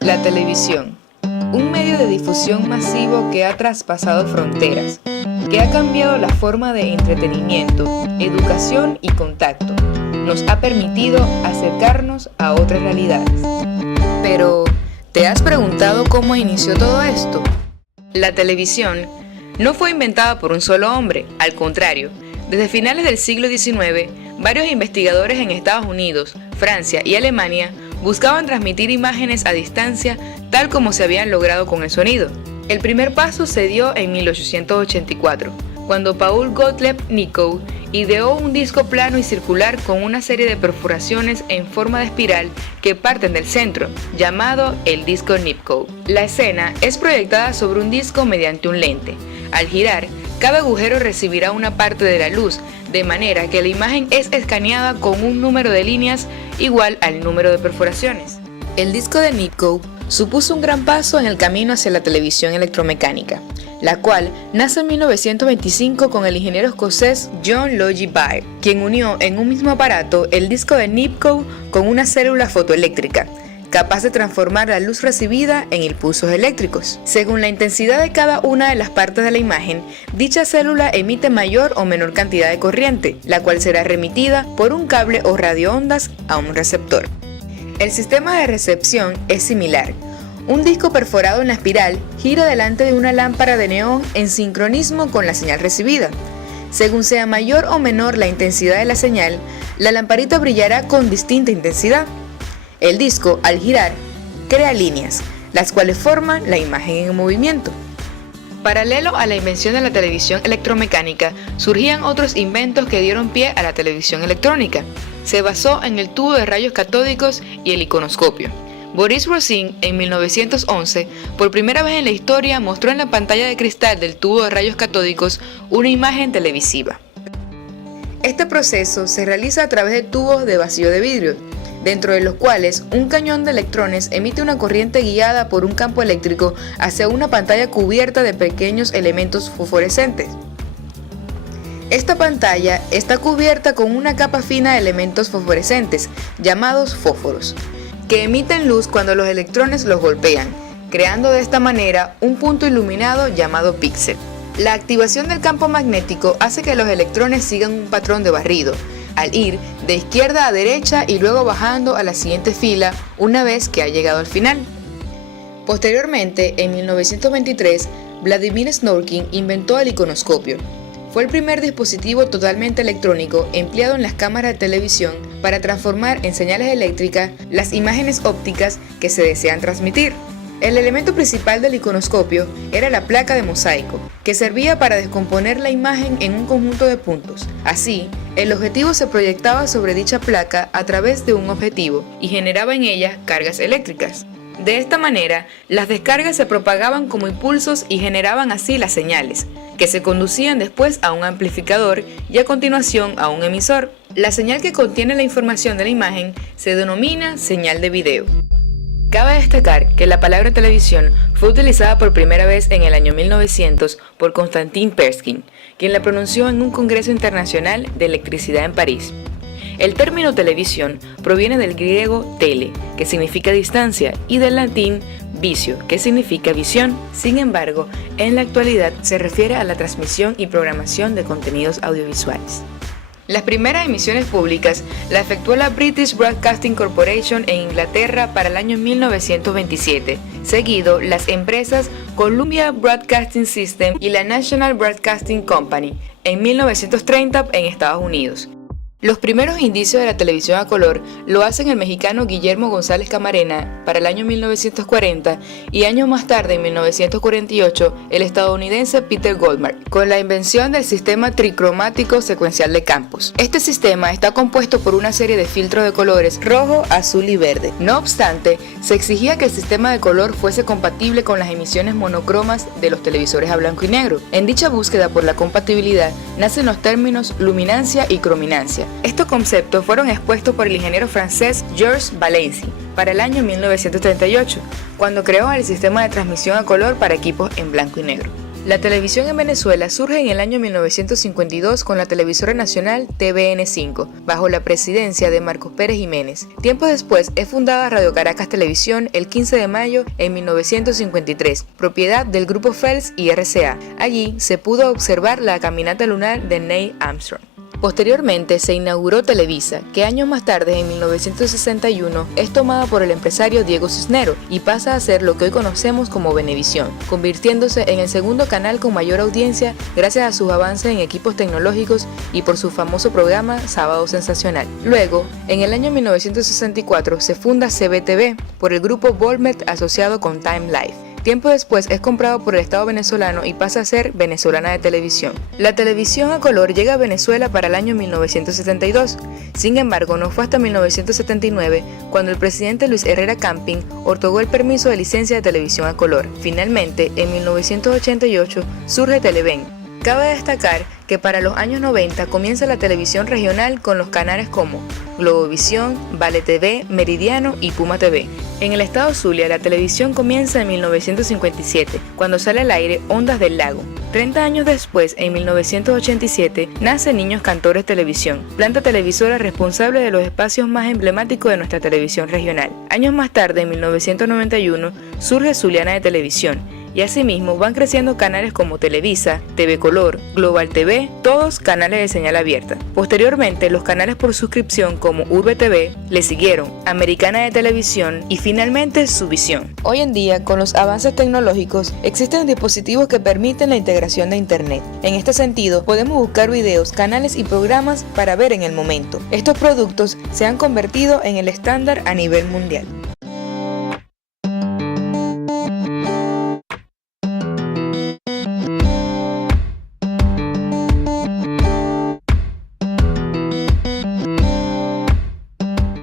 La televisión, un medio de difusión masivo que ha traspasado fronteras, que ha cambiado la forma de entretenimiento, educación y contacto, nos ha permitido acercarnos a otras realidades. Pero, ¿te has preguntado cómo inició todo esto? La televisión no fue inventada por un solo hombre, al contrario, desde finales del siglo XIX, varios investigadores en Estados Unidos, Francia y Alemania buscaban transmitir imágenes a distancia tal como se habían logrado con el sonido. El primer paso se dio en 1884, cuando Paul Gottlieb Nipkow ideó un disco plano y circular con una serie de perforaciones en forma de espiral que parten del centro, llamado el disco Nipkow. La escena es proyectada sobre un disco mediante un lente. Al girar, cada agujero recibirá una parte de la luz, de manera que la imagen es escaneada con un número de líneas igual al número de perforaciones. El disco de Nipkow supuso un gran paso en el camino hacia la televisión electromecánica, la cual nace en 1925 con el ingeniero escocés John Logie Baird, quien unió en un mismo aparato el disco de Nipkow con una célula fotoeléctrica, capaz de transformar la luz recibida en impulsos eléctricos. Según la intensidad de cada una de las partes de la imagen, dicha célula emite mayor o menor cantidad de corriente, la cual será remitida por un cable o radioondas a un receptor. El sistema de recepción es similar. Un disco perforado en la espiral gira delante de una lámpara de neón en sincronismo con la señal recibida. Según sea mayor o menor la intensidad de la señal, la lamparita brillará con distinta intensidad. El disco, al girar, crea líneas, las cuales forman la imagen en movimiento. Paralelo a la invención de la televisión electromecánica, surgían otros inventos que dieron pie a la televisión electrónica. Se basó en el tubo de rayos catódicos y el iconoscopio. Boris Rosin, en 1911, por primera vez en la historia, mostró en la pantalla de cristal del tubo de rayos catódicos una imagen televisiva. Este proceso se realiza a través de tubos de vacío de vidrio, dentro de los cuales un cañón de electrones emite una corriente guiada por un campo eléctrico hacia una pantalla cubierta de pequeños elementos fosforescentes. Esta pantalla está cubierta con una capa fina de elementos fosforescentes, llamados fósforos, que emiten luz cuando los electrones los golpean, creando de esta manera un punto iluminado llamado píxel. La activación del campo magnético hace que los electrones sigan un patrón de barrido, al ir de izquierda a derecha y luego bajando a la siguiente fila una vez que ha llegado al final. Posteriormente, en 1923, Vladimir Snorkin inventó el iconoscopio. Fue el primer dispositivo totalmente electrónico empleado en las cámaras de televisión para transformar en señales eléctricas las imágenes ópticas que se desean transmitir. El elemento principal del iconoscopio era la placa de mosaico, que servía para descomponer la imagen en un conjunto de puntos. Así, el objetivo se proyectaba sobre dicha placa a través de un objetivo y generaba en ella cargas eléctricas. De esta manera, las descargas se propagaban como impulsos y generaban así las señales, que se conducían después a un amplificador y a continuación a un emisor. La señal que contiene la información de la imagen se denomina señal de video. Cabe destacar que la palabra televisión fue utilizada por primera vez en el año 1900 por Konstantin Perskin, quien la pronunció en un congreso internacional de electricidad en París. El término televisión proviene del griego tele, que significa distancia, y del latín visio, que significa visión. Sin embargo, en la actualidad se refiere a la transmisión y programación de contenidos audiovisuales. Las primeras emisiones públicas las efectuó la British Broadcasting Corporation en Inglaterra para el año 1927, seguido las empresas Columbia Broadcasting System y la National Broadcasting Company en 1930 en Estados Unidos. Los primeros indicios de la televisión a color lo hacen el mexicano Guillermo González Camarena para el año 1940 y años más tarde, en 1948, el estadounidense Peter Goldmark, con la invención del sistema tricromático secuencial de campos. Este sistema está compuesto por una serie de filtros de colores rojo, azul y verde. No obstante, se exigía que el sistema de color fuese compatible con las emisiones monocromas de los televisores a blanco y negro. En dicha búsqueda por la compatibilidad nacen los términos luminancia y crominancia. Estos conceptos fueron expuestos por el ingeniero francés Georges Valency para el año 1938, cuando creó el sistema de transmisión a color para equipos en blanco y negro. La televisión en Venezuela surge en el año 1952 con la televisora nacional TVN5, bajo la presidencia de Marcos Pérez Jiménez. Tiempo después es fundada Radio Caracas Televisión el 15 de mayo en 1953, propiedad del Grupo Fels y RCA. Allí se pudo observar la caminata lunar de Neil Armstrong. Posteriormente se inauguró Televisa, que años más tarde, en 1961, es tomada por el empresario Diego Cisneros y pasa a ser lo que hoy conocemos como Venevisión, convirtiéndose en el segundo canal con mayor audiencia gracias a sus avances en equipos tecnológicos y por su famoso programa Sábado Sensacional. Luego, en el año 1964, se funda CBTV por el grupo Volmet asociado con Time Life. Tiempo después es comprado por el Estado venezolano y pasa a ser Venezolana de Televisión. La televisión a color llega a Venezuela para el año 1972. Sin embargo, no fue hasta 1979 cuando el presidente Luis Herrera Camping otorgó el permiso de licencia de televisión a color. Finalmente, en 1988 surge Televen. Cabe destacar que para los años 90 comienza la televisión regional con los canales como Globovisión, Vale TV, Meridiano y Puma TV. En el estado Zulia, la televisión comienza en 1957, cuando sale al aire Ondas del Lago. 30 años después, en 1987, nace Niños Cantores Televisión, planta televisora responsable de los espacios más emblemáticos de nuestra televisión regional. Años más tarde, en 1991, surge Zuliana de Televisión, y asimismo van creciendo canales como Televisa, TV Color, Global TV, todos canales de señal abierta. Posteriormente, los canales por suscripción como Urbe TV le siguieron, Americana de Televisión y finalmente Subvisión. Hoy en día, con los avances tecnológicos, existen dispositivos que permiten la integración de Internet. En este sentido, podemos buscar videos, canales y programas para ver en el momento. Estos productos se han convertido en el estándar a nivel mundial.